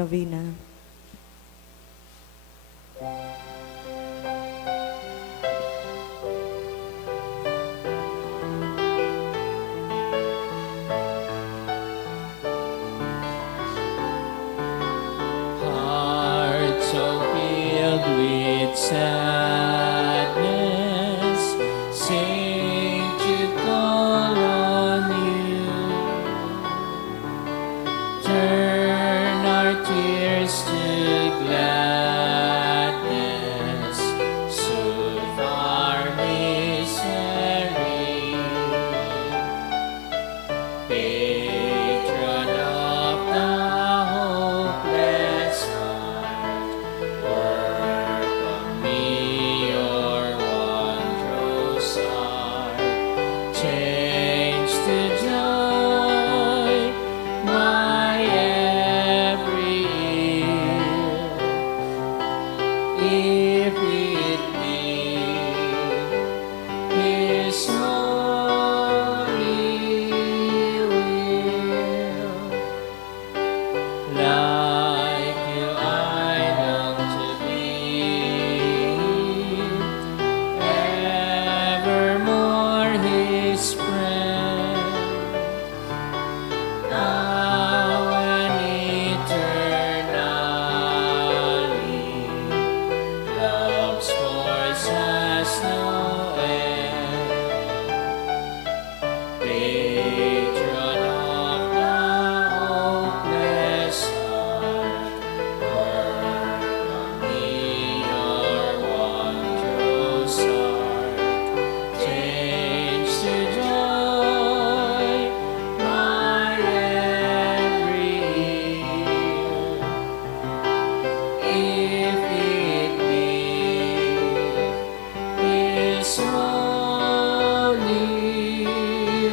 Novena. Heart so filled with sadness, sing to call on you. Turn our tears to gladness, soothe our misery. Patron of the hopeless heart, work on me your wondrous art. Change to joy my every ill, if it be His holy will. Like you I long to be, evermore His friend, now and eternally. Love's force has no end. Patron of the hopeless heart, work on me your wondrous art. Change to joy my every ill, if it be His holy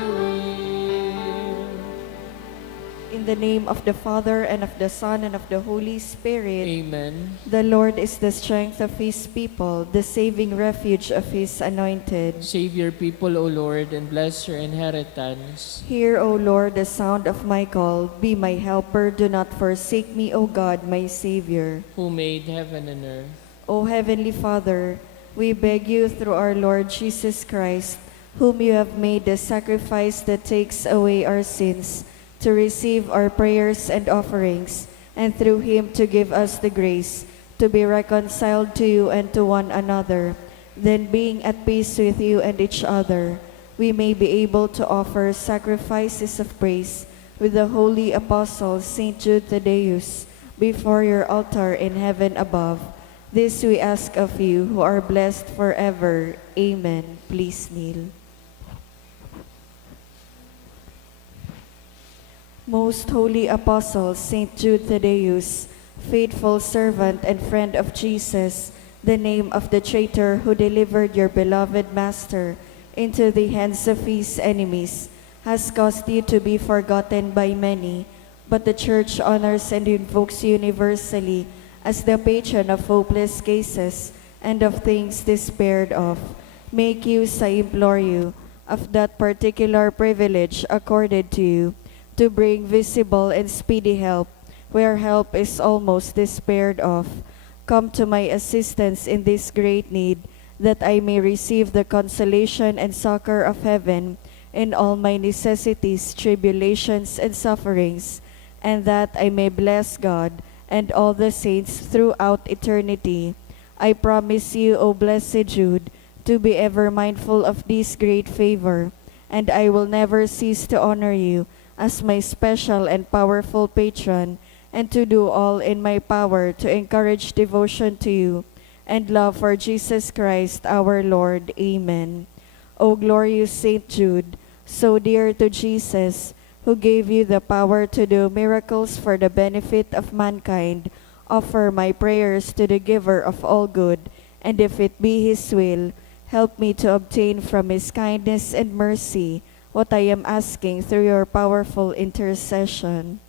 will. In the name of the Father, and of the Son, and of the Holy Spirit. Amen. The Lord is the strength of His people, the saving refuge of His anointed. Save your people, O Lord, and bless your inheritance. Hear, O Lord, the sound of my call. Be my helper. Do not forsake me, O God, my Savior. Who made heaven and earth. O Heavenly Father, we beg you through our Lord Jesus Christ, whom you have made the sacrifice that takes away our sins, to receive our prayers and offerings, and through him to give us the grace to be reconciled to you and to one another. Then, being at peace with you and each other, we may be able to offer sacrifices of praise with the holy apostle Saint Jude Thaddeus before your altar in heaven above. This we ask of you, who are blessed forever. Amen. Please kneel. Most holy apostle Saint Jude Thaddeus, faithful servant and friend of Jesus, the name of the traitor who delivered your beloved Master into the hands of his enemies, has caused you to be forgotten by many, but the Church honors and invokes you universally as the patron of hopeless cases and of things despaired of. Make use, I implore you, of that particular privilege accorded to you, to bring visible and speedy help where help is almost despaired of. Come to my assistance in this great need, that I may receive the consolation and succor of heaven in all my necessities, tribulations, and sufferings, and that I may bless God and all the saints throughout eternity. I promise you, O blessed Jude, to be ever mindful of this great favor, and I will never cease to honor you as my special and powerful patron, and to do all in my power to encourage devotion to you and love for Jesus Christ our Lord. Amen. O glorious Saint Jude, so dear to Jesus, who gave you the power to do miracles for the benefit of mankind, offer my prayers to the giver of all good, and if it be His will, help me to obtain from His kindness and mercy what I am asking through your powerful intercession.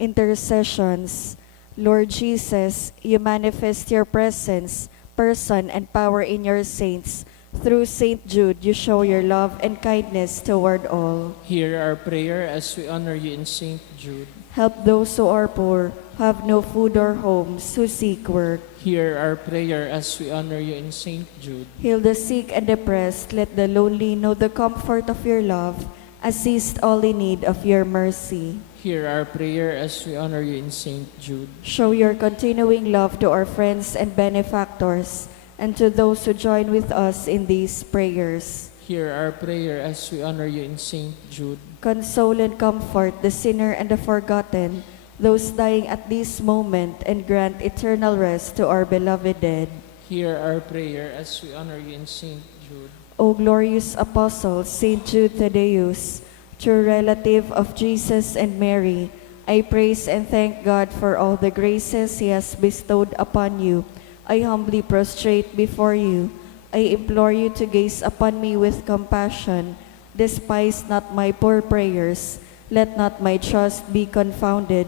Intercessions. Lord Jesus, you manifest your presence, person, and power in your saints Through Saint Jude, you show your love and kindness toward all. Hear our prayer as we honor you in Saint Jude. Help those who are poor, who have no food or homes, who seek work. Hear our prayer as we honor you in Saint Jude. Heal the sick and depressed, let the lonely know the comfort of your love. Assist all in need of your mercy. Hear our prayer as we honor you in Saint Jude. Show your continuing love to our friends and benefactors, and to those who join with us in these prayers. Hear our prayer as we honor you in Saint Jude. Console and comfort the sinner and the forgotten, those dying at this moment, and grant eternal rest to our beloved dead. Hear our prayer as we honor you in Saint Jude. O glorious Apostle, Saint Jude Thaddeus, true relative of Jesus and Mary, I praise and thank God for all the graces He has bestowed upon you. I humbly prostrate before you. I implore you to gaze upon me with compassion. Despise not my poor prayers. Let not my trust be confounded.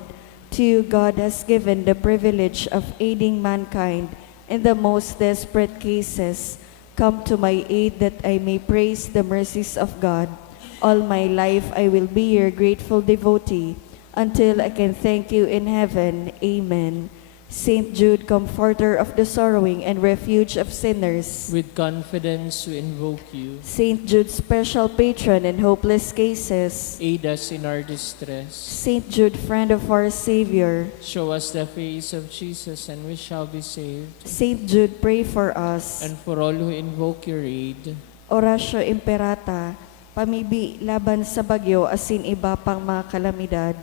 To you God has given the privilege of aiding mankind in the most desperate cases. Come to my aid that I may praise the mercies of God. All my life I will be your grateful devotee until I can thank you in heaven. Amen. Saint Jude, comforter of the sorrowing and refuge of sinners. With confidence we invoke you. Saint Jude, special patron in hopeless cases. Aid us in our distress. Saint Jude, friend of our Savior. Show us the face of Jesus and we shall be saved. Saint Jude, pray for us. And for all who invoke your aid. Oratio Imperata, pamibi laban sa bagyo asin iba pang mga kalamidad.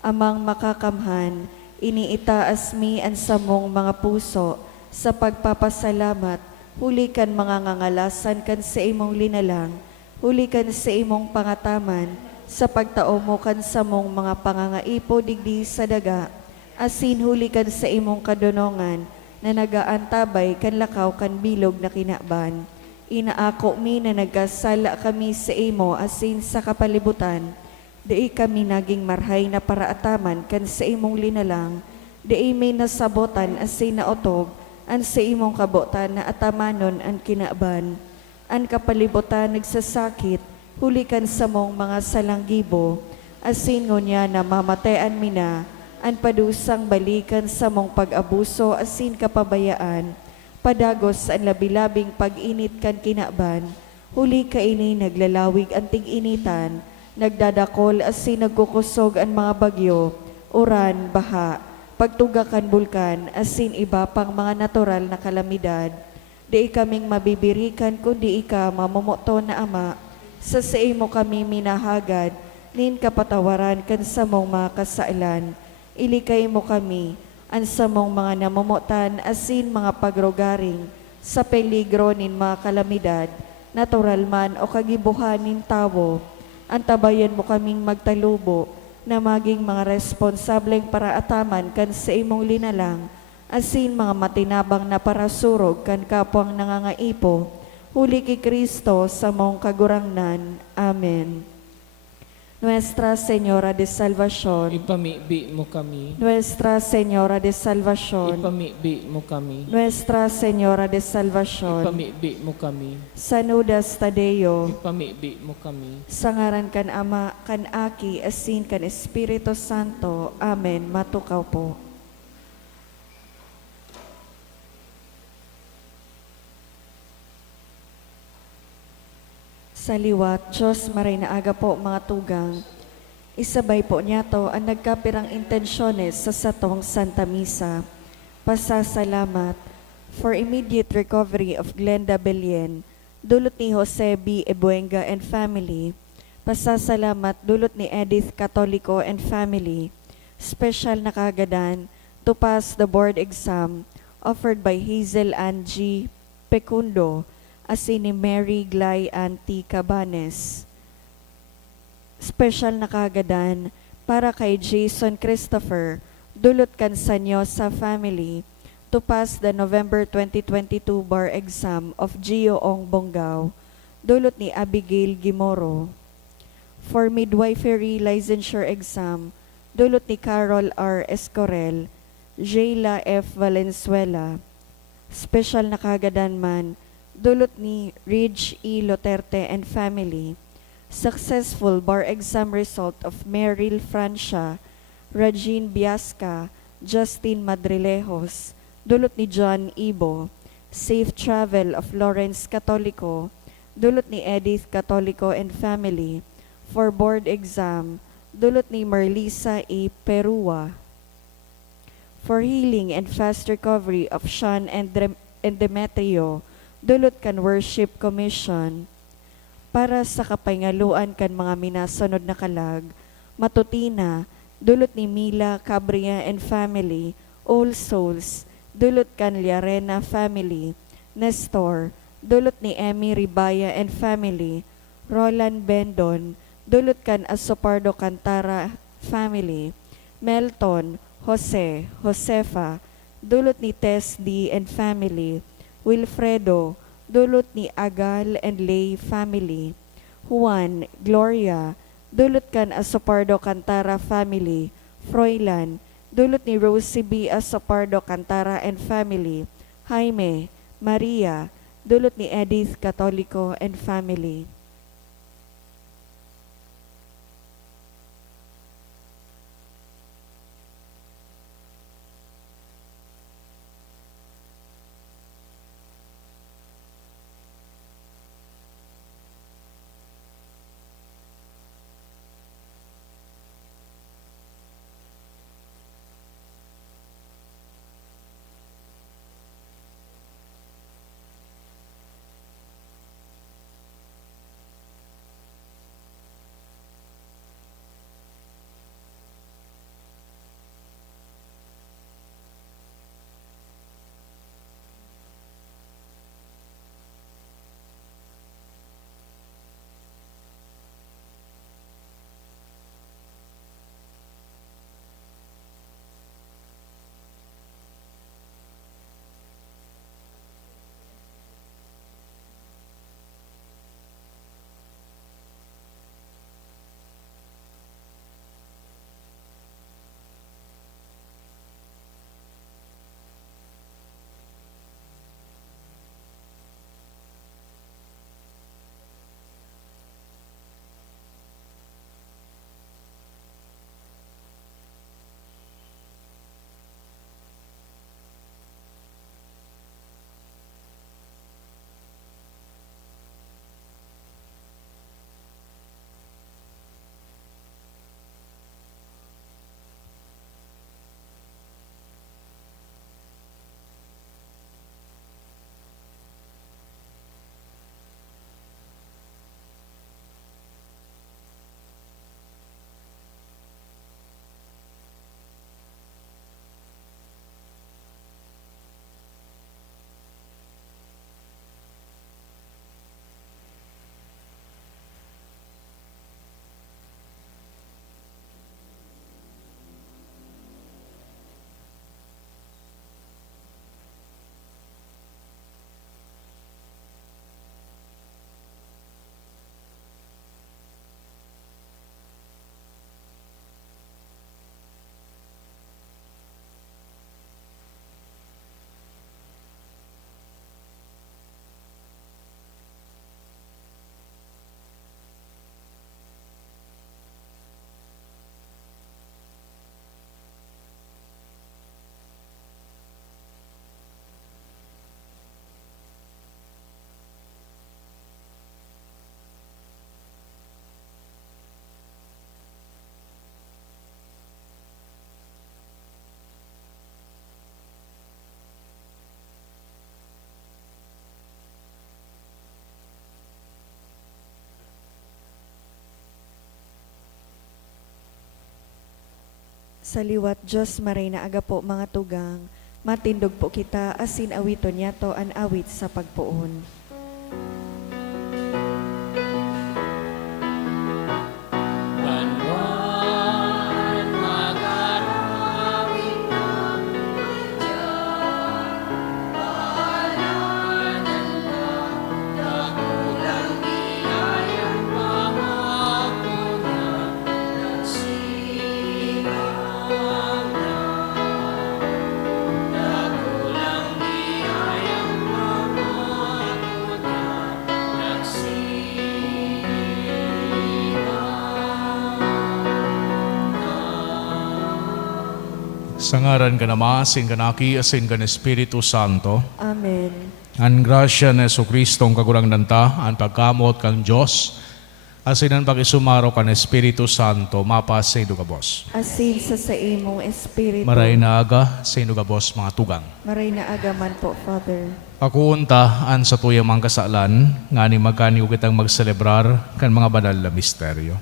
Amang makakamhan, iniitaas mi ang samong mga puso sa pagpapasalamat, huli kan mga ngangalasan kan sa imong linalang, huli kan sa imong pangataman, sa pagtao mo kan samong mga pangangaipo digdi sa daga, asin huli kan sa imong kadunongan, na nagaantabay kan lakaw kan bilog na kinaban. Inaako mi na nagkasala kami sa imo asin sa kapalibutan, Dei kami naging marhay na paraataman kan sa imong linalang, dei may nasabotan asin naotog, an sa imong kabotan na atamanon ang kinaban. An kapalibutan nagsasakit, hulikan sa mong mga salanggibo, asin ngunya na mamatayan mina, an padusang balikan sa mong pag-abuso asin kapabayaan, padagos ang labilabing pag-init kan kinaban, huli kaini naglalawig ang tig-initan, nagdadakol asin nagkukusog ang mga bagyo, uran, baha, pagtugakan bulkan, asin iba pang mga natural na kalamidad. Di kaming mabibirikan kundi ika mamumuto na Ama, sa imo kami minahagad, nin kapatawaran kan sa mong mga kasailan. Ilikay mo kami, ang sa mong mga namumutan, asin mga pagrugaring, sa peligro nin mga kalamidad, natural man o kagibuhan nin tawo. Antabayan mo kaming magtalubo na maging mga responsableng paraataman kan sa imong linalang, asin mga matinabang na parasurog kan kapwang nangangaipo, huli kay Kristo sa mong kagurangnan. Amen. Nuestra Señora de Salvación, Ipamibi mo kami. Nuestra Señora de Salvación, Ipamibi mo kami. Nuestra Señora de Salvación, Ipamibi mo kami. Sanudas Tadeo, Ipamibi mo kami. sangaran kan Ama, kan Aki, asin kan Espiritu Santo. Amen. Matukaw po. Sa liwat, Diyos maray na aga po mga tugang. Isabay po niya to ang nagkapirang intensyones sa satong Santa Misa. Pasasalamat for immediate recovery of Glenda Belien, dulot ni Jose B. Ebuenga and family. Pasasalamat dulot ni Edith Catolico and family. Special na kagadan to pass the board exam offered by Hazel Ann G. Pecundo, asin ni Mary Glay Anti Cabanes. Special na kagadan para kay Jason Christopher, dulot kan sanyo sa family, to pass the November 2022 bar exam of Gio Ong Bongao, dulot ni Abigail Gimoro. For midwifery licensure exam, dulot ni Carol R. Escorel, Jayla F. Valenzuela. Special na kagadan man dulot ni Ridge E. Luterte and family. Successful bar exam result of Meryl Francia, Regine Biasca, Justin Madrilejos, dulot ni John Ibo. Safe travel of Lawrence Catolico, dulot ni Edith Catolico and family. For board exam, dulot ni Marlisa A. Perua. For healing and fast recovery of Sean and Demetrio, dulot kan Worship Commission. Para sa kapayngaluan kan mga minasunod na kalag, matutina, dulot ni Mila Cabria and family. All Souls, dulot kan Liarena family. Nestor, dulot ni Emmy Ribaya and family. Roland Bendon, dulot kan Asopardo Cantara family. Melton, Jose, Josefa, dulot ni Tess D and family. Wilfredo, dulot ni Agal and Lay family. Juan, Gloria, dulot kan Asopardo Cantara family. Froilan, dulot ni Rosie B. Asopardo Cantara and family. Jaime, Maria, dulot ni Edith Catolico and family. Sa liwat Diyos maray na aga po mga tugang, matindog po kita asin awiton yato an awit sa pagpuon. Banwan mag-arawit ng Diyos, palanan lang, dakulang biyayang pangako na nagsigang na. Dakulang biyayang pangako Sa ngaran ka nama, asin ka naki, asin ka ng Espiritu Santo. Amen. Ang grasya na Yesu Kristo ang kagurang nanta, ang pagkamot kang Diyos, asin ang pakisumaro ka ng Espiritu Santo, mapas sa indugabos. Asin sa imong Espiritu. Maray na aga sa indugabos mga tugang. Maray na agaman po, Father. Pakuunta an sa tuyang mga kasalan, nga ni magkaniw kitang magselebrar kan mga banal na misteryo.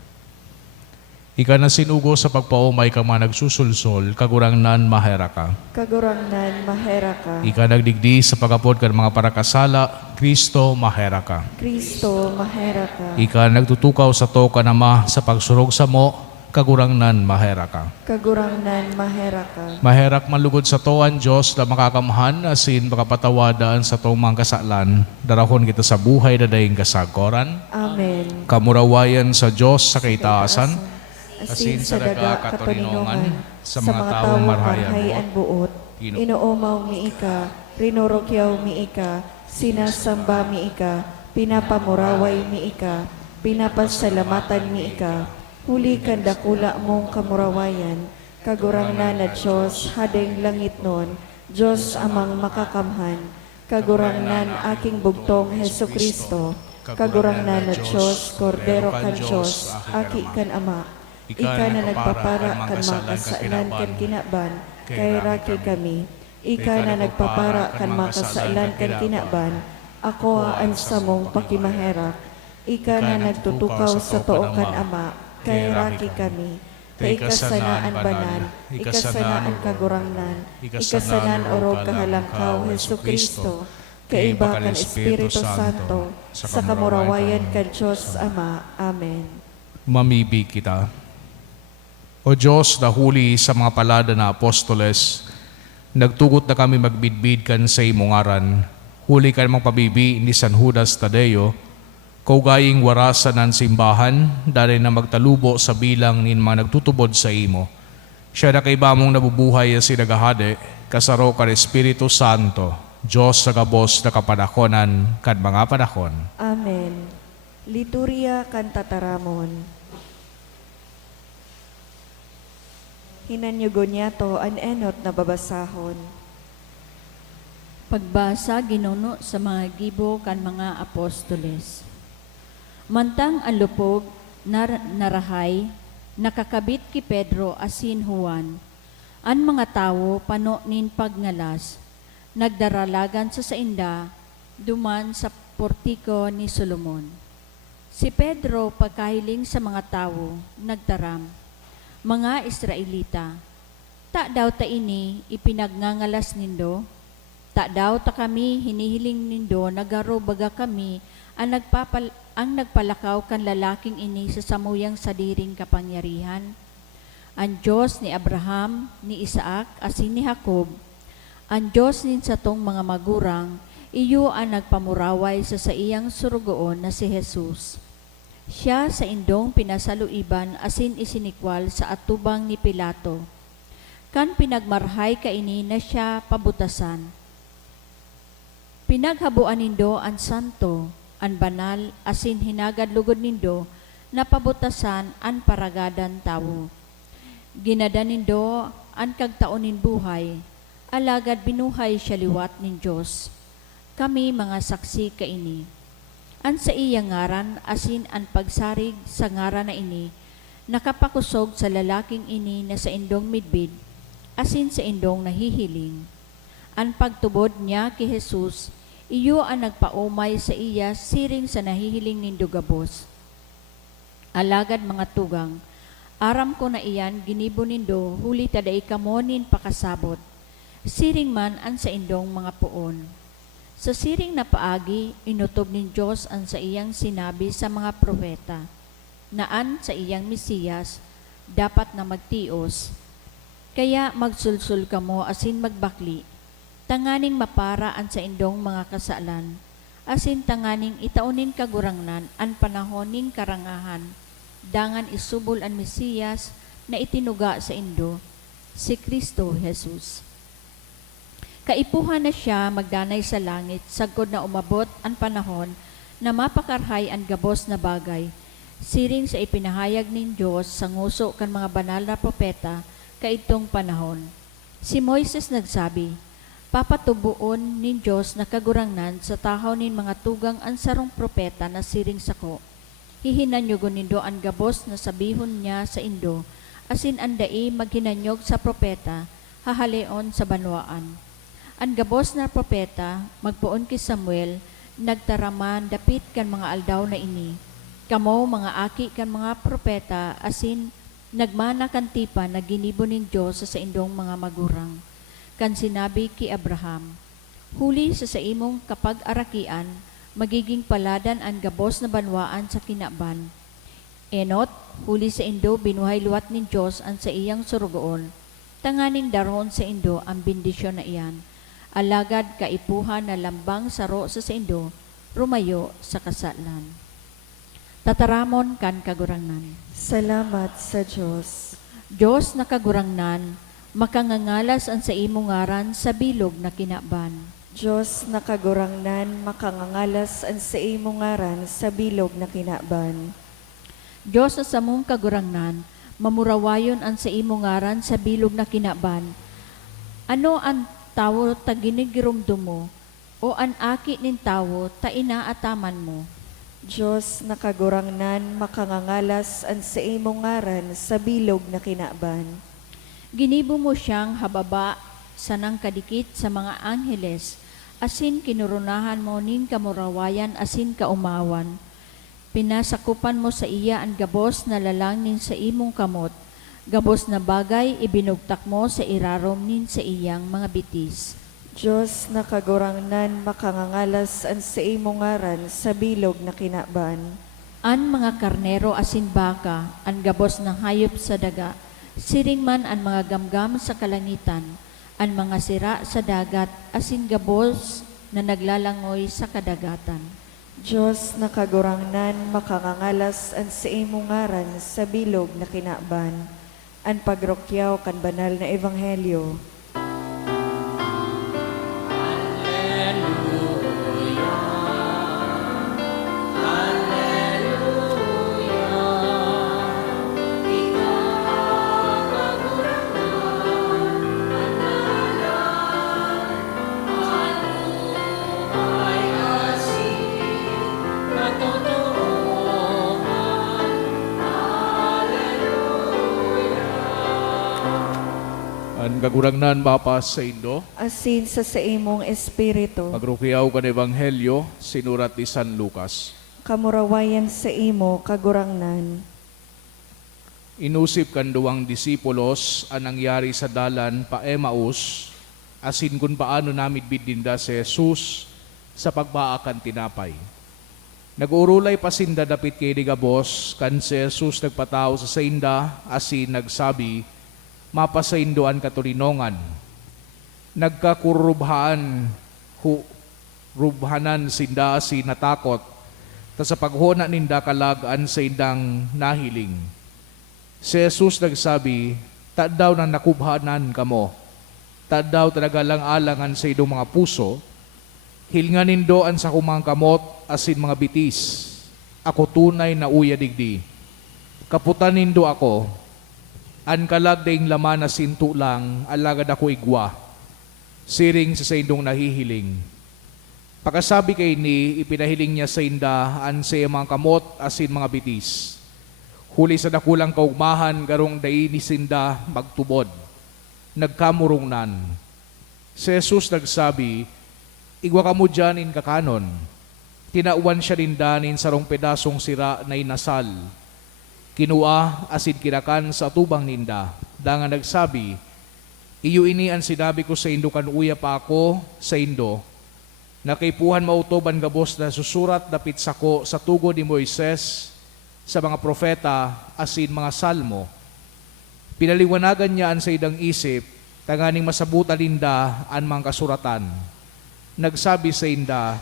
Ika na sinugo sa pagpaumay ka mga nagsusulsol, kagurang nan mahera ka. Kagurangnan, mahera ka. Ika nagdigdi sa pagapod kan mga parakasala, Kristo mahera ka. Kristo, mahera ka. Ika nagtutukaw sa to ka nama sa pagsurog sa mo, kagurang nan mahera ka. Kagurangnan, mahera ka. Maherak malugod sa to ang Diyos na makakamahan asin makapatawadaan sa to mga kasalan, darahon kita sa buhay na daing kasagoran, Amen. kamurawayan sa Diyos sa kaitaasan, Asin sa daga katuninungan, sa mga tao marhayan buot, inuumaw mi ika, rinurokyaw mi ika, sinasamba mi ika, pinapamuraway mi ika, pinapasalamatan mi ika, huli kan dakula mong kamurawayan, kagurangnan na Diyos, hadeng langit nun, Diyos amang makakamhan, kagurangnan aking bugtong Hesu Kristo, kagurangnan na Diyos, kordero kan Diyos, aki kan Ama, ika na nagpapara kan mga kasailan kan kinaban, kay raki kami. Ika na nagpapara kan mga kasailan kan kinaban, ako ang samong pakimaherak. Ika na nagtutukaw sa too kan Ama, kay raki kami. Kay ikasanaan banan, ikasanaan kagurangnan, ikasanaan orog kahalangkaw, Hesu Kristo, kaiba kan Espiritu Santo, sa kamurawayan kan Diyos Ama. Amen. mamibig kita. O Diyos, nahuli sa mga palada na apostoles, nagtugot na kami magbidbid kan sa imong ngaran, huli kan mga pabibi ni San Judas Tadeo, kaugaying warasan ng simbahan, dahil na magtalubo sa bilang nin mga nagtutubod sa imo. Siya na kay bamong nabubuhay at sinagahade, kasaro ka Espiritu Santo, Diyos sa kabos na kapanahonan, kan mga panahon. Amen. Liturya kan tataramon. Hinanyugo niya to an enot na babasahon. Pagbasa ginuno sa mga gibo kan mga apostoles. Mantang ang lupog narahay, nakakabit ki Pedro asin Juan. An mga tawo pano nin pagngalas, nagdaralagan sa sainda, duman sa portiko ni Solomon. Si Pedro pagkahiling sa mga tawo, nagtaram, mga Israelita, ta daw ta ini ipinagngangalas nindo, ta daw ta kami hinihiling nindo, nagaro baga kami ang nagpalakaw kan lalaking ini sa samuyang sadiring kapangyarihan. Ang Diyos ni Abraham, ni Isaac, asin ni Jacob, ang Diyos nin sa tong mga magurang, iyo ang nagpamuraway sa iyang surugoon na si Jesus. Siya sa indong pinasaluiban asin isinikwal sa atubang ni Pilato. Kan pinagmarhay kaini na siya pabutasan. Pinaghabuan nindo ang santo, ang banal, asin hinagad lugod nindo, na pabutasan ang paragadan tawo. Ginadan nindo ang kagtaonin buhay, alagad binuhay siya liwat nin Diyos. Kami mga saksi kaini. An sa iya ngaran, asin ang pagsarig sa ngaran na ini, nakapakusog sa lalaking ini na sa indong midbid, asin sa indong nahihiling. Ang pagtubod niya kay Jesus, iyo ang nagpaumay sa iya siring sa nahihiling nindo gabos. Alagad mga tugang, aram ko na iyan ginibo nindo, huli taday kamo nin pakasabot, siring man ang sa indong mga puon. Sa siring na paagi, inutob ni Diyos ang sa iyang sinabi sa mga propeta, naan sa iyang Mesiyas, dapat na magtios. Kaya magsulsul kamo asin magbakli, tanganing mapara ang sa indong mga kasalan, asin tanganing itaunin kagurangnan ang panahoning karangahan, dangan isubol ang Mesiyas na itinuga sa indo, si Kristo Jesus. Kaipuhan na siya magdanay sa langit, sagkod na umabot ang panahon na mapakarhay ang gabos na bagay, siring sa ipinahayag nin Diyos sa nguso kan mga banal na propeta kaitong panahon. Si Moises nagsabi, papatubuon nin Diyos na kagurangnan sa tahaw nin mga tugang ansarong propeta na siring sako. Hihinanyugon nindo ang gabos na sabihon niya sa indo, asin andai maghinanyog sa propeta, hahaleon sa banwaan. Ang gabos na propeta, magpuon ki Samuel, nagtaraman dapit kan mga aldaw na ini. Kamo mga aki kan mga propeta, asin nagmana kan tipa na ginibo nin Diyos sa indong mga magurang. Kan sinabi ki Abraham, huli sa imong kapag-arakian, magiging paladan ang gabos na banwaan sa kinaban. Enot, huli sa indo binuhay luwat nin Diyos ang sa iyang surugoon. Tanganing daron sa indo ang bendisyon na iyan. Alagad kaipuhan na lambang saro sa indo, rumayo sa kasalan. Tataramon kan kagurangnan. Salamat sa Diyos. Diyos na kagurangnan, makangangalas ang sa imong ngaran sa bilog na kinaban. Diyos na kagurangnan, makangangalas ang sa imong ngaran sa bilog na kinaban. Diyos na samong kagurangnan, mamurawayon ang sa imong ngaran sa bilog na kinaban. Ano ang tawo ta ginigirumdum mo, o an aki nin tawo ta inaataman mo? Diyos na kagurangnan, makangangalas ang sa imong ngaran sa bilog na kinaban. Ginibo mo siyang hababa sa nang kadikit sa mga angheles, asin kinurunahan mo nin kamurawayan asin kaumawan. Pinasakupan mo sa iya ang gabos na lalang nin sa imong kamot, gabos na bagay ibinugtak mo sa irarom nin sa iyang mga bitis. Diyos na kagurangnan, makangangalas ang sa imong ngaran sa bilog na kinaban. An mga karnero asin baka, ang gabos ng hayop sa daga, siring man ang mga gamgam sa kalangitan, ang mga sira sa dagat, asin gabos na naglalangoy sa kadagatan. Diyos na kagurangnan, makangangalas ang sa imong ngaran sa bilog na kinaban. Ang pagrokyaw kan banal na ebanghelyo. Ang kagurangnan mapas sa indo, Asin sa imong espiritu, magrukiyaw kan Ebanghelyo, sinurat ni San Lucas. kamurawayan sa imo kagurangnan. Inusip kan duwang disipulos ang nangyari sa dalan pa Emmaus, asin kung paano namit bidinda si Jesus sa pagbaakan tinapay. Nag-urulay pa sinda dapit kay Digabos, kan si Jesus nagpatao sa sainda, asin nagsabi, mapasaindo an katurinongan. Nagkakurubhaan, rubhanan sinda asin natakot, ta sa paghuna ninda kalagaan sa indang nahiling. Si Jesus nagsabi, tadaw nang nakubhanan kamo, tadaw talaga lang alangan sa idong mga puso, hilnganin doan sa kumang kamot asin mga bitis, ako tunay na uya digdi. Kaputanin do ako, an kalag daing laman na sinto lang, alagad ako igwa, siring sa indong nahihiling. Pagkasabi kay ni, ipinahiling niya sa inda an sa mga kamot asin mga bitis. Huli sa dakulang kaugmahan, garong day ni sinda magtubod. Nagkamurungnan. Si Jesus nagsabi, igwa ka mo dyan in kakanon. Tinauan siya rin danin sarong pedasong sira na inasal. Kinua asin kinakan sa tubang ninda. Dangan nagsabi, iyo ini ang sinabi ko sa indo kan uya pa ako sa indo. Nakaipuhan mautoban gabos na susurat dapit sako sa tugo ni Moises sa mga propeta asin mga salmo. Pinaliwanagan niya an sa idang isip, tanganing masabutan ninda an mga kasuratan. Nagsabi sa inda,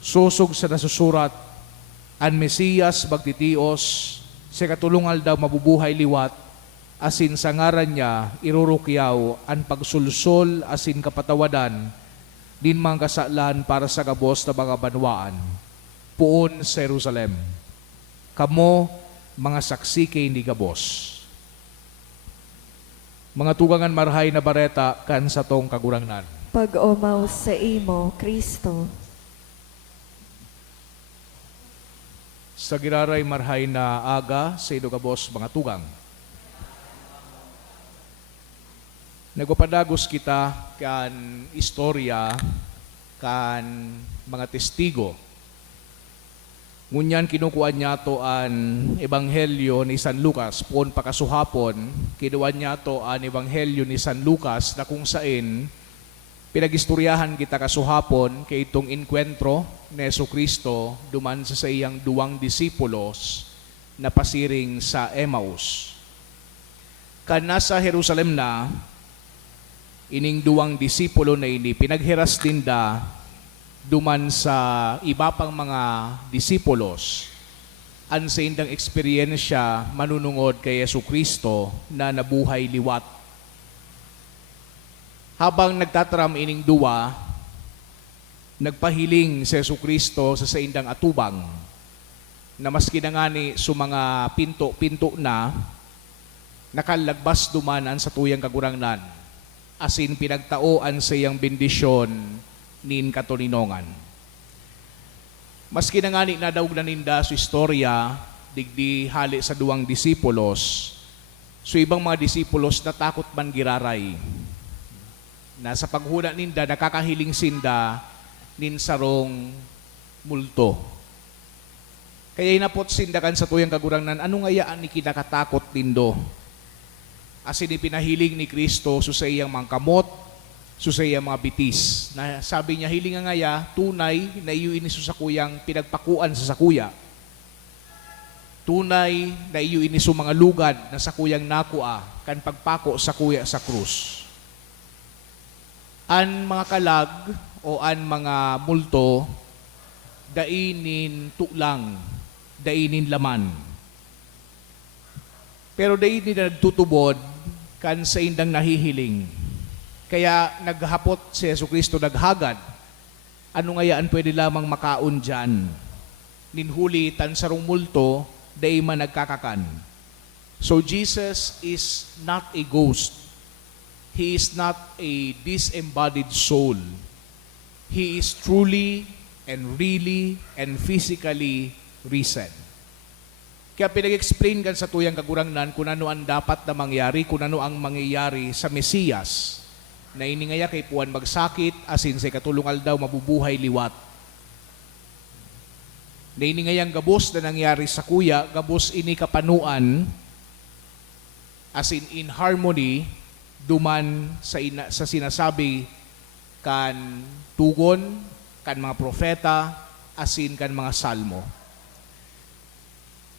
susog sa nasusurat, an Mesiyas bagtitios, sa katulungal daw mabubuhay liwat, asin sa ngaran niya irurukyaw an pagsulsol asin kapatawadan, din mga kasalan para sa gabos na mga banwaan. Puon sa Jerusalem. Kamo, mga saksi kay ni gabos. Mga tugangan marhay na bareta kan sa tong kagurangnan. Pag-umaw sa imo, Kristo. Sa giraray marhay na aga sa idugabos mga tugang. Nagpapadagos kita kan istorya kan mga testigo. Ngunyan kinukuan niya to an Ebanghelyo ni San Lucas. Pon pakasuhapon, kinuan niya to an Ebanghelyo ni San Lucas na kung saan pinagistoryahan kita kasuhapon kay itong inkwentro ni Jesucristo duman sa iyang duwang disipulos na pasiring sa Emmaus. Kan nasa Jerusalem na, ining duwang disipulo na ini, pinaghiras din da duman sa iba pang mga disipulos an sa indang eksperyensya manunungod kay Jesucristo na nabuhay liwat. Habang nagtataram ining duwa, nagpahiling si Jesucristo sa indang atubang na maski na ngani sa mga pinto-pinto na nakalagbas dumanan sa tuyang kagurangnan, asin pinagtaoan sa iyang bendisyon nin katulinongan. Maski na ngani na daw naninda sa istorya, digdi hali sa duwang disipulos, so ibang mga disipulos natakot man giraray, na sa paghuna ninda nakakahiling sinda nin sarong multo. Kaya inapot sinda kan sa tuyang kagurangnan, anong ayaan ni kinakatakot nindo? Asin ipinahiling ni Kristo sa iyang mga kamot, sa iyang mga bitis. Na sabi niya, hiling nga ngaya, tunay na iyo ini sa kuyang pinagpakuan sa sakuya. Tunay na iyo ini sa mga lugad na sa kuyang nakua, kan pagpako sa kuya sa krus. An mga kalag o an mga multo, dainin tuklang, dainin laman. Pero dainin na nagtutubod, kan sa indang nahihiling. Kaya naghapot si Jesucristo, naghagad, ano ngayaan pwede lamang makaon dyan? Ninhuli tan sarong multo, day man nagkakakan. So Jesus is not a ghost. He is not a disembodied soul. He is truly and really and physically risen. Kaya pinag-explain kan sa tuyang kagurangnan kung ano ang dapat na mangyari, kung ano ang mangyayari sa Mesiyas, na iningaya kay puwan magsakit, asin sa katulungal daw mabubuhay liwat. Na iningayang gabos na nangyari sa kuya, gabos ini kapanuan, asin in harmony, duman sa sinasabi kan tugon, kan mga propeta, asin kan mga salmo.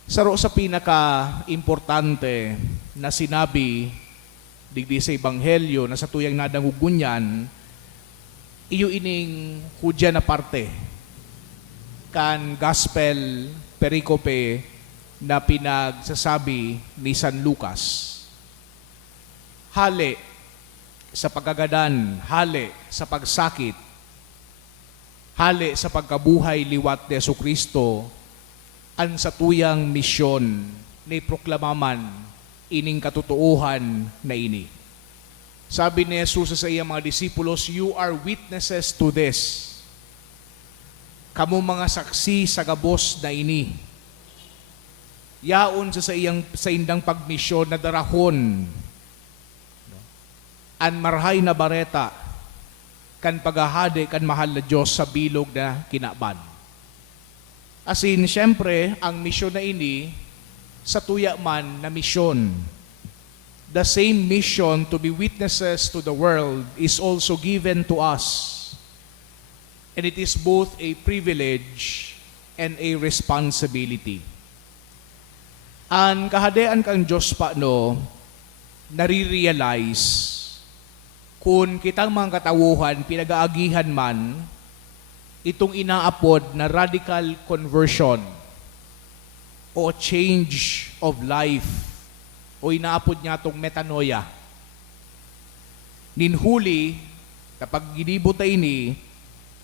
Saro sa pinaka-importante na sinabi digdi sa Ebanghelyo na sa tuyang nadangugunyan, iyo ining hudya na parte kan gospel pericope na pinagsasabi ni San Lucas. Hali sa pagkagadan, hali sa pagsakit, hali sa pagkabuhay liwat ni Jesucristo, an sa tuyang misyon ni proklamaman ining katotohanan na ini. Sabi ni Jesus sa iyang mga disipulos, you are witnesses to this. Kamu mga saksi sa gabos na ini. Yaon sa indang pagmisyon na darahon an marhay na bareta kan paghahade kan mahal na Diyos sa bilog na kinaban. Asin, siyempre, ang misyon na ini, sa tuya man na misyon. The same mission to be witnesses to the world is also given to us. And it is both a privilege and a responsibility. Ang kahadean kang Diyos pa, nare-realize kung kitang mga katawuhan, pinag-aagihan man, itong inaapod na radical conversion o change of life o inaapod niya itong metanoia. Ninhuli, kapag ginibot ini,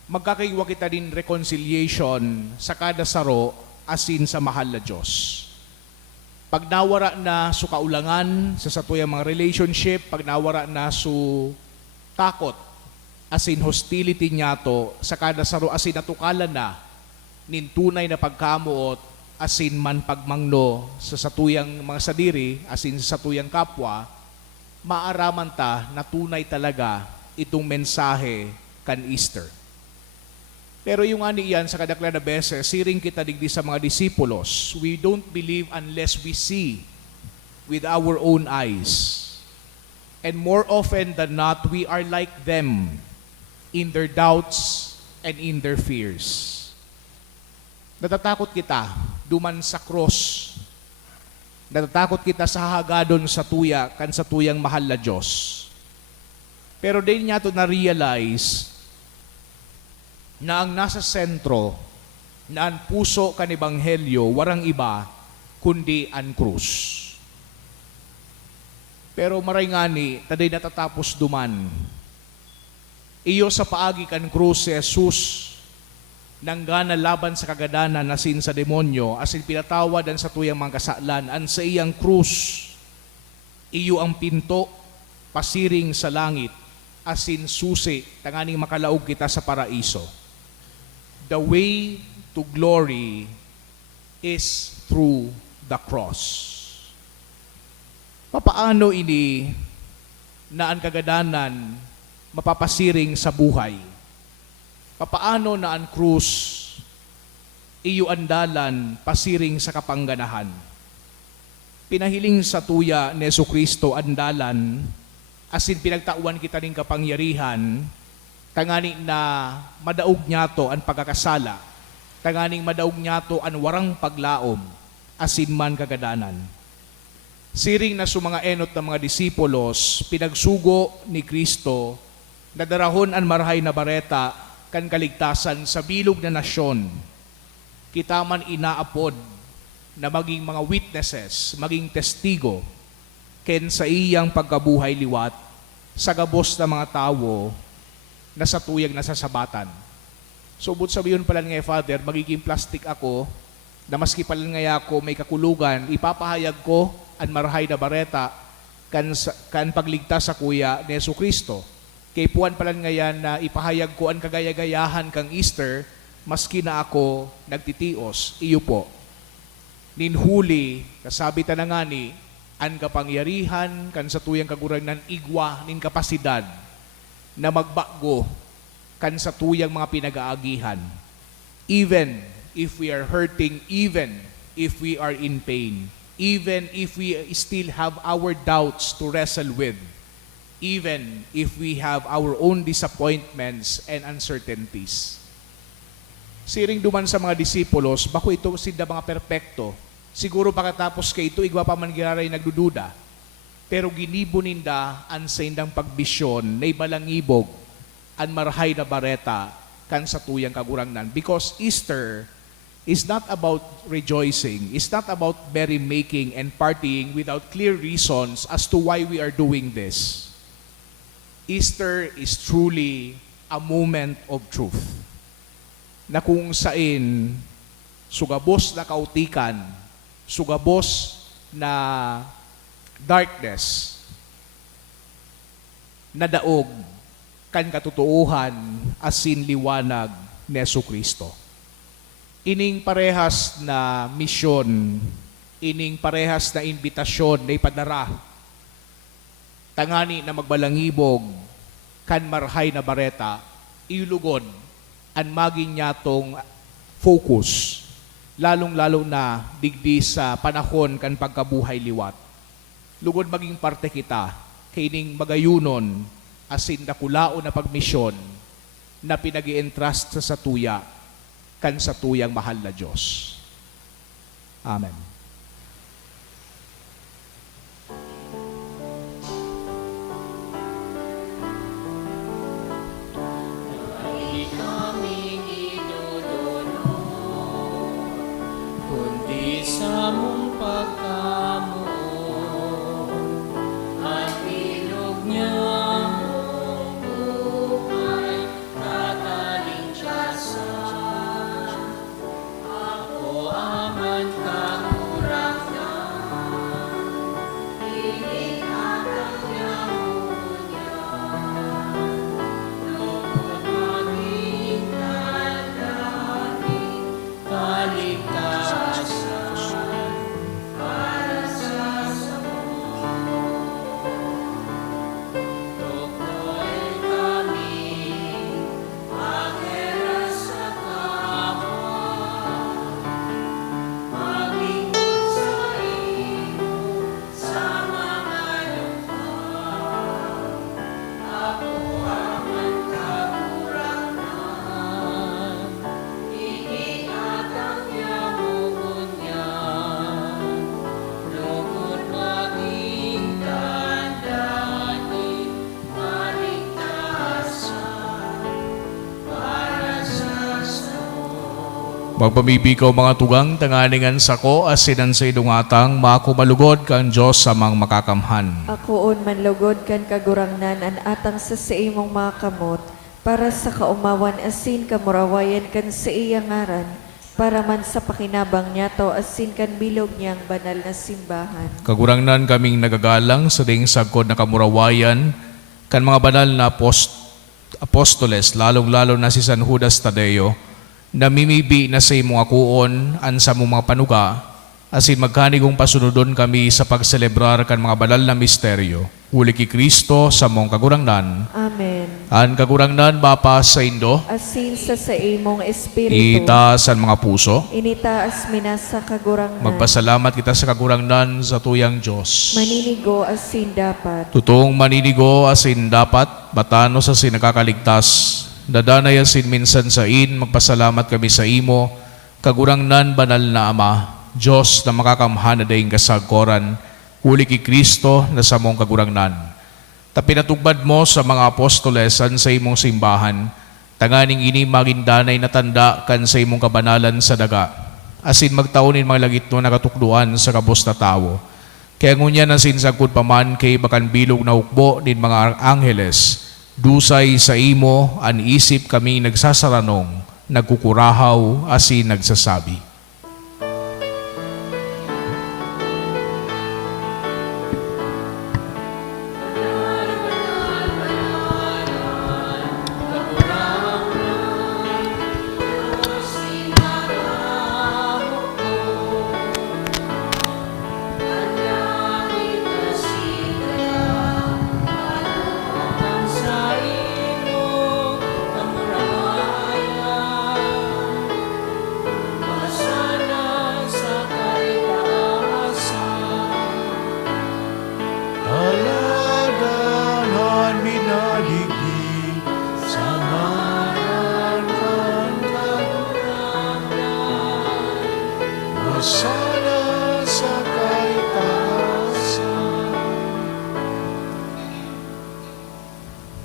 magkakaiwa kita din reconciliation sa kada saro asin sa mahal na Diyos. Pag nawara na su kaulangan sa satuyang mga relationship, pag nawara na su takot, asin hostility niya to, sa kada saro asin natukalan na, nin tunay na pagkamuot, asin man pagmangno sa satuyang mga sadiri, asin sa satuyang kapwa, maaraman ta na tunay talaga itong mensahe kan Easter. Pero yung ani iyan sa kadakla na beses, siring kita digdi sa mga disipulos, we don't believe unless we see with our own eyes. And more often than not, we are like them in their doubts and in their fears. Natatakot kita duman sa cross. Natatakot kita sa hagadon sa tuya, kan sa tuyang mahal na Diyos. Pero din niya to na-realize na ang nasa sentro, na ang puso kan ebanghelyo, warang iba, kundi ang krus. Pero maray ngani, taday natatapos duman. Iyo sa paagi kan krus si Jesus, nanggana laban sa kagadanan asin sa demonyo, asin pinatawadan sa tuyang mga kasalan, an sa iyang krus, iyo ang pinto, pasiring sa langit, asin susi, tanganing makalaog kita sa paraiso. The way to glory is through the cross. Papaano ini na ang kagadanan mapapasiring sa buhay? Papaano na ang krus iyo andalan pasiring sa kapangganahan? Pinahiling sa tuya ni Jesucristo andalan, asin pinagtauan kita ning kapangyarihan, tangani na madaog niya to ang pagkakasala, tanganing madaog niya to ang warang paglaom, asin man kagadanan. Siring na mga enot ng mga disipulos, pinagsugo ni Kristo, nadarahon ang marahay na bareta, kan kaligtasan sa bilog na nasyon. Kita man inaapod na maging mga witnesses, maging testigo, ken sa iyang pagkabuhay liwat, sa gabos ng mga tao, na sa tuyang nasasabatan. So, but sabihin pala nga, Father, magiging plastic ako, na maski pala nga ako may kakulugan, ipapahayag ko ang marahay na bareta kan pagligtas sa kuya ni Jesucristo. Kay puwan pala nga yan na ipahayag ko ang kagaya-gayahan kang Easter, maski na ako nagtitios, iyo po. Ninhuli, kasabi ta na nga ni, ang kapangyarihan kan sa tuyang kagurangnan igwa nin kapasidad, na magbago kan sa tuyang mga pinag-aagihan. Even if we are hurting, even if we are in pain, even if we still have our doubts to wrestle with, even if we have our own disappointments and uncertainties. Siring duman sa mga disipulos, bako ito sila mga perpekto. Siguro pagkatapos kay ito, igwa pa man giraray nagdududa. Pero ginibo ninda ang sa indang pagbisyon na ibalangibog ang marahay na bareta kan sa tuyang kagurangnan. Because Easter is not about rejoicing. It's not about merry-making and partying without clear reasons as to why we are doing this. Easter is truly a moment of truth. Na kung sain, sugabos na kautikan, sugabos na darkness, nadaog kan katotohan asin liwanag ni Jesucristo. Ining parehas na misyon, ining parehas na imbitasyon na ipadara, tangani na magbalangibog kan marhay na bareta, ilugod ang maging nyatong focus, lalong-lalo na digdi sa panahon kan pagkabuhay liwat. Lugod maging parte kita, kaining magayunon, asin nakulao na pagmisyon, na pinag-i-entrust sa tuya, kan sa tuyang mahal na Diyos. Amen. Kundi sa mong pagkamuot, at ilog niyang buhay, tataling siya sa ako aman kakurangan. Pagpamibikaw mga tugang, tanganingan sako, asinan sa idungatang, makumalugod kang Diyos sa mga makakamhan. Akoon manlugod kan kagurangnan an atang sa imong mga kamot, para sa kaumawan asin kamurawayan kan sa iyang ngaran, para man sa pakinabang niya to asin kan bilog niyang banal na simbahan. Kagurangnan kaming nagagalang sa ding sagkod na kamurawayan, kan mga banal na apostoles, lalong-lalo na si San Judas Tadeo, namimibi na sa imong akuon, an sa mong mga panuga, asin magkanigong pasunodon kami sa pagselebrar kan mga banal na misteryo. Huli ki Kristo sa mong kagurangnan. Amen. An kagurangnan bapa sa Indo, Asin sa imong espiritu, itaas ang mga puso. initaas minas sa kagurangnan. Magpasalamat kita sa kagurangnan sa tuyang Diyos. Maninigo asin dapat. Tutong maninigo asin dapat, batano sa sinakakaligtas. Dadanay asin minsan sa magpasalamat kami sa imo, kagurangnan banal na Ama, Diyos na makakamhan na daing kasagkoran, huli ki Kristo na sa mong kagurangnan. Tapinatugbad mo sa mga apostoles an sa imong simbahan, tanganing ini magindanay na tanda kan sa imong kabanalan sa daga, asin magtaunin mga langit no nakatukduan sa kabos na tao. Kaya ngunya nasin sagkod paman kay bakan bilog na ukbo nin mga angheles, dusay sa imo an isip kami nagsasaranong, nagkukurahaw asin nagsasabi.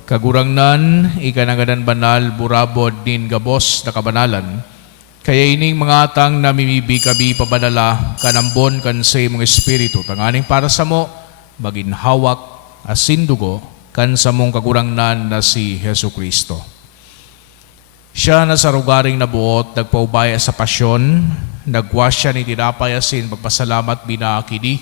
Kagurangnan, ikanagadan banal, burabod, nin gabos na kabanalan, kaya ining mga atang namimibi kabi pabanala, kanambon kan sa imong espiritu, tanganing para sa mo, maginhawak, asindugo, kan sa mong kagurangnan na si Hesu Kristo. Siya na sa rugaring nabuot, nagpaubaya sa pasyon, nagwasya ni tinapay asin, magpasalamat binakidi,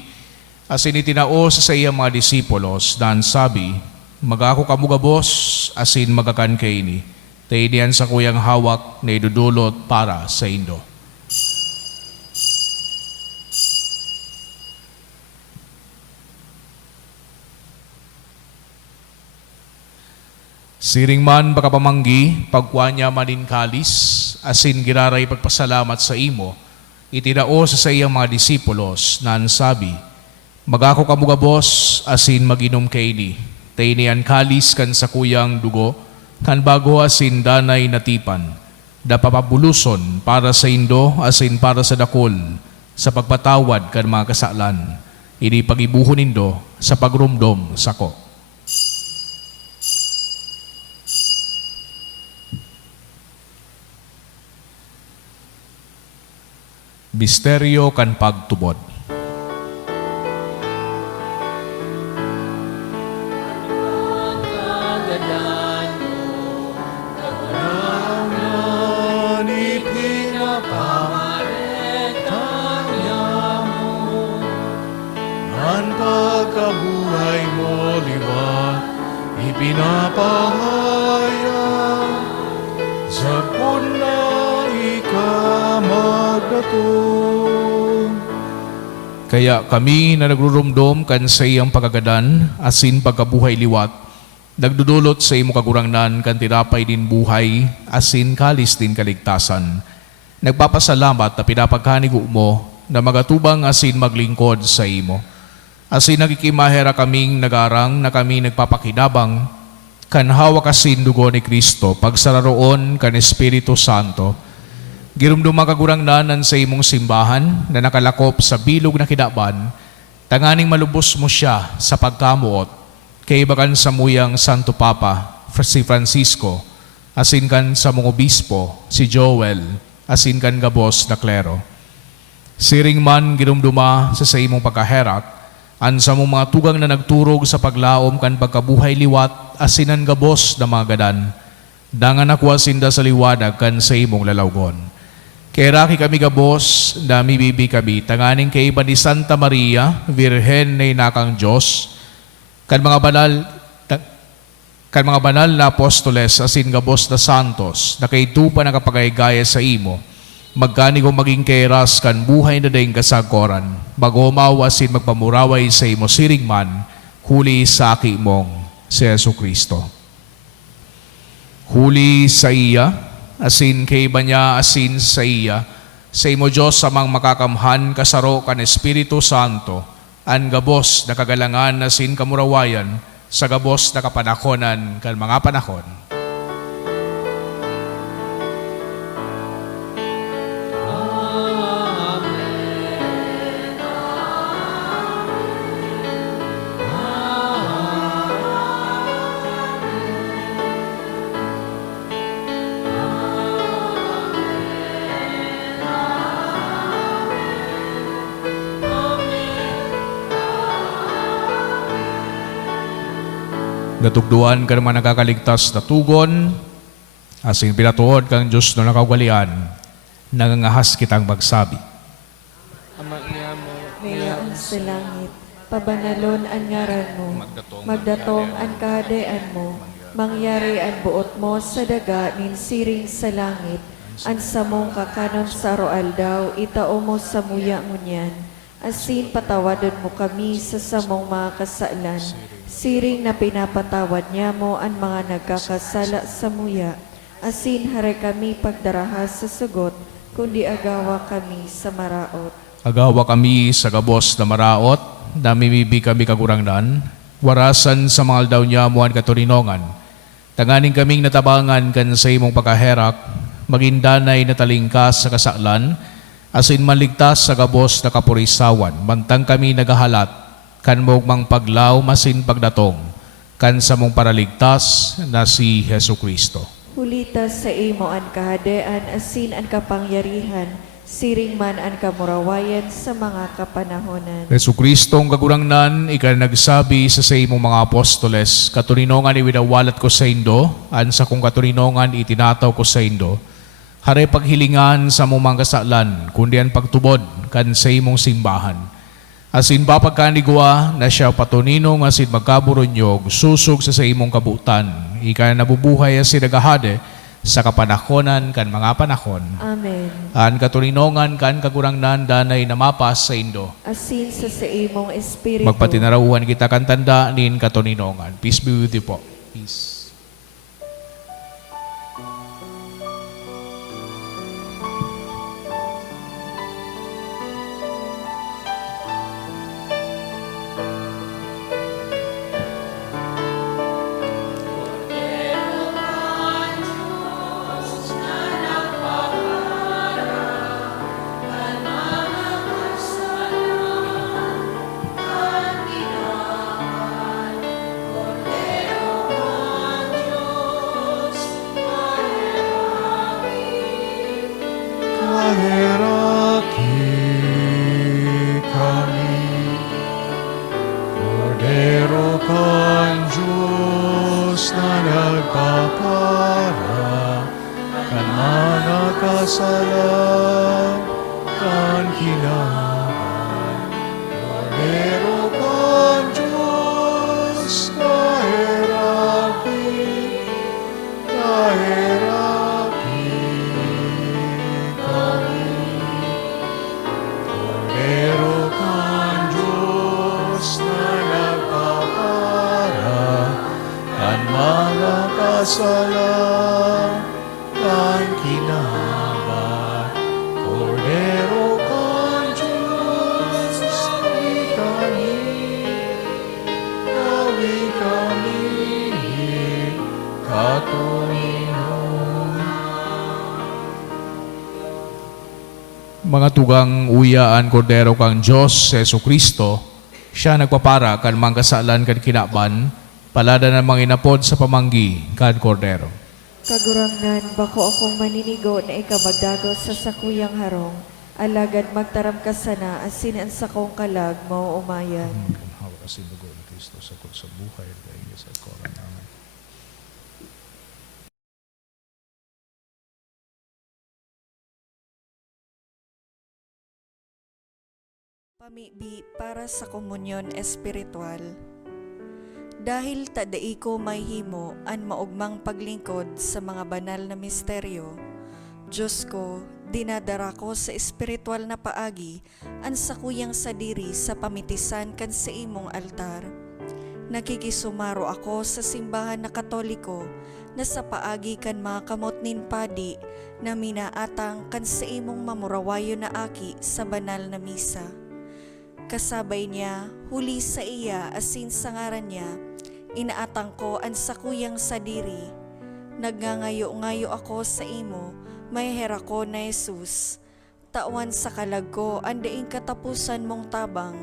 asin itinao sa iyang mga disipulos, dan sabi, magako kamugabos, asin magakan kay ini. Tainian sa kuyang hawak na idudulot para sa Indo. Siring man baka pamanggi, pagkuanya manin kalis, asin giraray pagpasalamat sa imo, itinao sa iyang mga disipulos, nan sabi, magako kamugabos, asin maginom kay ini. Tainian kalis kan sa kuyang dugo, kan bago asin danay natipan, dapapabuluson para sa Indo asin para sa dakol, sa pagpatawad kan mga kasalan, ini pagibuhon nindo sa pagrumdom sako. Misteryo kan pagtubod. Kaya kami na nagrurumdom kan sa iyang pagagadan, asin pagkabuhay liwat, nagdudulot sa imo kagurangnan kan tinapay din buhay, asin kalis din kaligtasan. Nagpapasalamat na pinapagkanigo mo na magatubang asin maglingkod sa imo. Asin nakikimahera kaming nagarang na kami nagpapakinabang, kan hawak asin dugo ni Kristo, pagsararoon kan Espiritu Santo, girumduma kagurangnan sa imong simbahan na nakalakop sa bilog na kidaban, tanganing malubos mo siya sa pagkamuot, kay bakan sa muyang Santo Papa, si Francisco, asin kan sa mong obispo, si Joel, asin kan gabos na klero. Siring man ginumduma sa imong pagkaherak, ansa mong mga tugang na nagturog sa paglaom kan pagkabuhay liwat, asinan gabos na mga gadan, dangan nakuha sinda sa liwanag kan sa imong lalawgon. Kaya raki kami gabos, dami bibi kami, tanganing kay iba ni Santa Maria, Virhen na inakang Diyos, kan mga banal na apostoles, asin gabos na santos, na kay tupa na kapagaygaya sa imo, magkani kong maging keras kan buhay na daing kasagkoran, magomaw asin magpamuraway sa imo siring man, huli sa aki mong si Yesu Kristo. Huli sa iya, asin kay iba niya, asin sa iya, sa imo Diyos amang makakamhan kasaro kan Espiritu Santo, an gabos na kagalangan asin kamurawayan, sa gabos na kapanakonan kan mga panahon. Natugduan ka naman nakakaligtas na tugon, asin pinatuod kang Diyos na nakawalian, nangangahas kitang magsabi. Ama niya mo, Mayaan sa langit, pabanalon ang ngaran mo, magdatong ang kahadean mo, mangyari ang buot mo sa daga nin siring sa langit, ang samong kakanon sa roaldaw, itao mo sa muya ngunyan, asin patawadon mo kami sa samong mga kasalan, siring na pinapatawad niya mo ang mga nagkakasala sa muya, asin hare kami pagdaraha sa sugot, kundi agawa kami sa maraot. Agawa kami sa gabos na maraot, namimibi kami kagurangnan, warasan sa mga aldaw niya mo ang katurinongan, tanganing kaming natabangan kan sa imong pagkaherak, magindanay na talingkas sa kasaklan, asin maligtas sa gabos na kapurisawan, mantang kami nagahalat, kan mong paglaw masin pagdatong, kan sa mong paraligtas na si Hesu Kristo. Hulita sa imo ang kahadean, asin ang kapangyarihan, siring man ang kamurawayan sa mga kapanahonan. Hesu Kristo ang kagurangnan, ika nagsabi sa imong mga apostoles, katurinongan iwinawalat ko sa indo, an sa kong katurinongan itinataw ko sa indo, hare paghilingan sa mong mga kasalan, kundi ang pagtubod kan sa imong simbahan. Asin papagkanigwa na siya patuninong asin magkaburonyog, susog sa imong kabutan, ika nabubuhay asin nagahade sa kapanahonan kan mga panahon. Amen. An katurinongan kan kagurangnan danay namapas sa indo. Asin sa imong espiritu. Magpatinarauhan kita kan tanda nin katuninongan. Peace be with you po. Peace. Mga tugang uyaan kordero kang Diyos, Yesu Kristo, siya nagpapara kan mga kasalan kan kinaban, palada na mga inapod sa pamanggi kan kordero. Kagurangnan, bako akong maninigo na ikabagdagos sa sakuyang harong, alagad magtaram ka sana, asin ang sakong kalag, mauumayan. Hawak asin dugo ni Kristo sakot sa buhay at kayo sa koran. Amen. Pamibi para sa komunyon espiritual. Dahil tadai ko may himo an maugmang paglingkod sa mga banal na misteryo, Diyos ko, dinadara ko sa espiritual na paagi an sakuyang sadiri sa pamitisan kan sa imong altar. Nakikisumaro ako sa simbahan na Katoliko na sa paagi kan mga kamot nin padi na minaatang kan sa imong mamurawayo na aki sa banal na misa. Kasabay niya, huli sa iya asin sa ngaran niya, inaatang ko ang sakuyang sadiri. Nagngangayo-ngayo ako sa imo, may hera ko na Jesus. Tawan sa kalag ko, andaing katapusan mong tabang.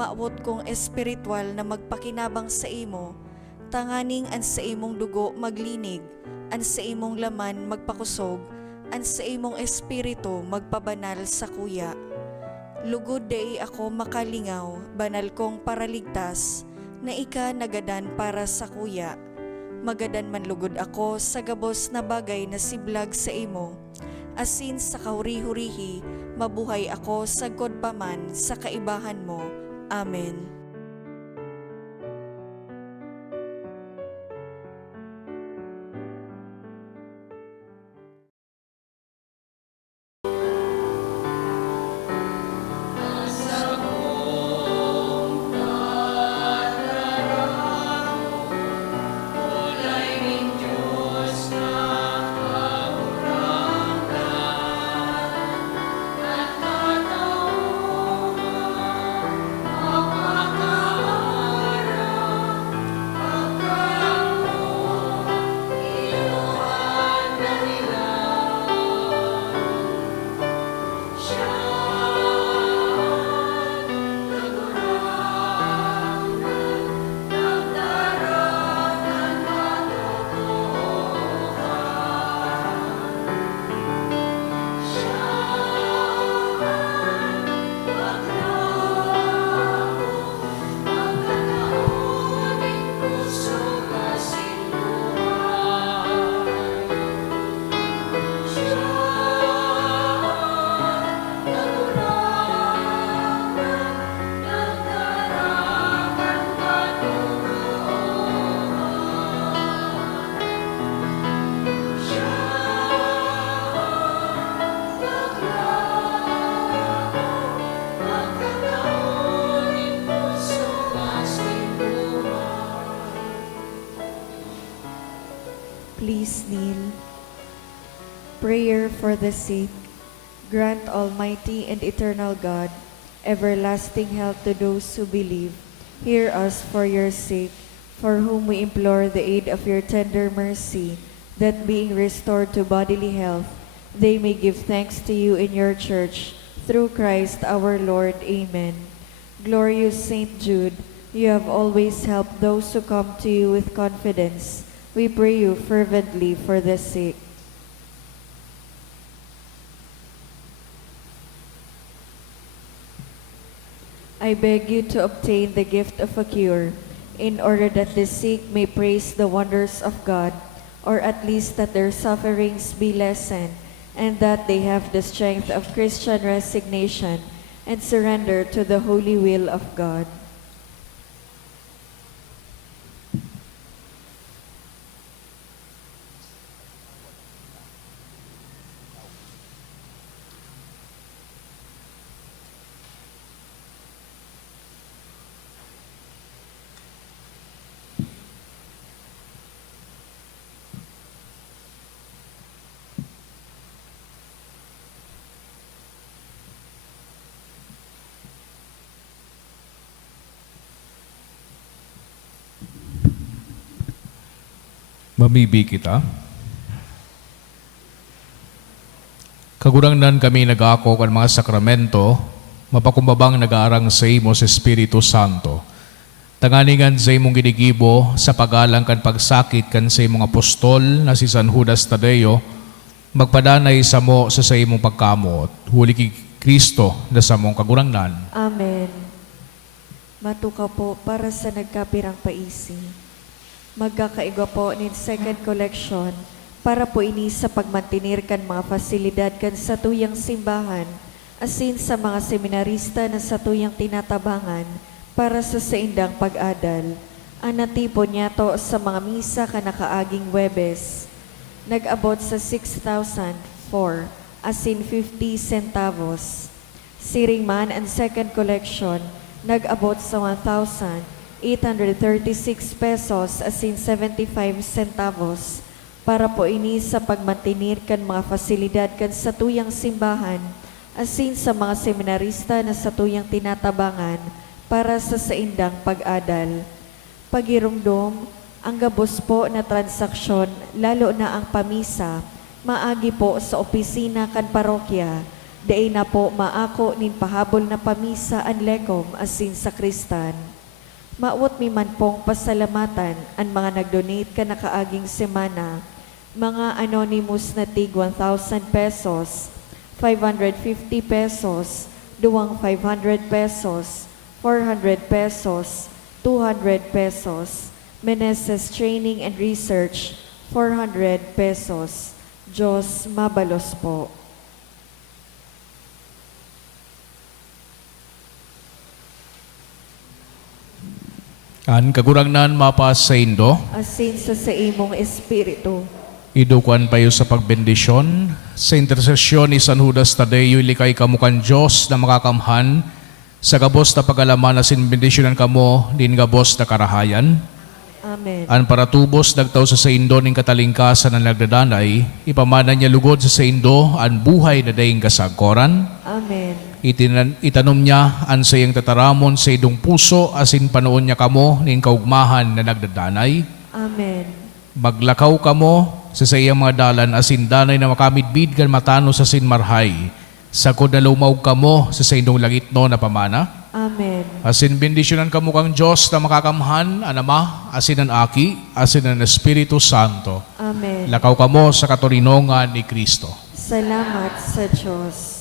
Maabot kong espiritual na magpakinabang sa imo, tanganing an sa imong dugo maglinig, an sa imong laman magpakusog, an sa imong espiritu magpabanal sa kuya. Lugod day ako makalingaw, banal kong paraligtas, na ika nagadan para sa kuya. Magadan man lugod ako sa gabos na bagay na siblag sa imo. Asin sa kauri-hurihi, mabuhay ako sagkod paman sa kaibahan mo. Amen. Please kneel. Prayer for the sick. Grant, Almighty and eternal God, everlasting health to those who believe. Hear us for your sake, for whom we implore the aid of your tender mercy, that being restored to bodily health, they may give thanks to you in your church, through Christ our Lord. Amen. Glorious Saint Jude, you have always helped those who come to you with confidence. We pray you fervently for the sick. I beg you to obtain the gift of a cure, in order that the sick may praise the wonders of God, or at least that their sufferings be lessened, and that they have the strength of Christian resignation and surrender to the holy will of God. Mamibi kita. Kagurangnan kami nag-aako kan mga sakramento, mapakumbabang nag-aarang sa imo sa Espiritu Santo. Tanganingan sa imong ginigibo sa pagalang kan pagsakit kan sa imong apostol na si San Judas Tadeo, magpadanay sa mo sa imong pagkamot. Huli kay Kristo na sa mong kagurangnan. Amen. Matuka po para sa nagkapirang paisi. Magkakaigwa po nin second collection para po ini sa pagmantinir kan mga fasilidad kan sa tuyang simbahan, asin sa mga seminarista na sa tuyang tinatabangan para sa saindang pag-adal. Ang natipon niya to sa mga misa kanakaaging Webes. Nag-abot sa 6,004, asin 50 centavos. Siringman ang second collection, nag-abot sa 1,836 pesos, asin 75 centavos, para po ini sa pagmantinir kan mga fasilidad kan sa tuyang simbahan, asin sa mga seminarista na sa tuyang tinatabangan, para sa saindang pag-adal. Pagirumdom, ang gabos po na transaksyon, lalo na ang pamisa, maagi po sa opisina kan parokya, daay na po maako nin pahabol na pamisa ang lekom asin sa Kristan. Maawat mi man pong pasalamatan ang mga nagdonate ka nakaaging semana, mga anonymous na tig 1,000 pesos, 550 pesos, duwang 500 pesos, 400 pesos, 200 pesos. Meneses Training and Research, 400 pesos. Diyos mabalos po. An kagurangnan mapas sa Indo, Asin sa imong espiritu. idukuan payo sa pagbendisyon. Sa intersesyon ni San Judas Tadeo, ilikay kamukan Diyos na makakamhan, sa gabos na pagalaman na sinbendisyonan kamo, din gabos na karahayan. Amen. An paratubos nagtaw sa Indo ning katalingkasan na nagdadanay, ipamana niya lugod sa Indo an buhay na daing kasagkoran. Amen. Itanom niya an sayang tataramon sa idong puso asin panoon niya kamo ning kaugmahan na nagdadanay. Amen. Maglakaw kamo sa sayang mga dalan asin danay na makamidbid kan matano sa sinmarhay. Sakod na lumaw kamo sa indong langit no na pamana. Amen. Asin bendisyonan kamo kang Diyos na makakamhan, an Ama, asin ang Aki, asin ang Espiritu Santo. Amen. Lakaw kamo sa katurinongan ni Kristo. Salamat sa Diyos.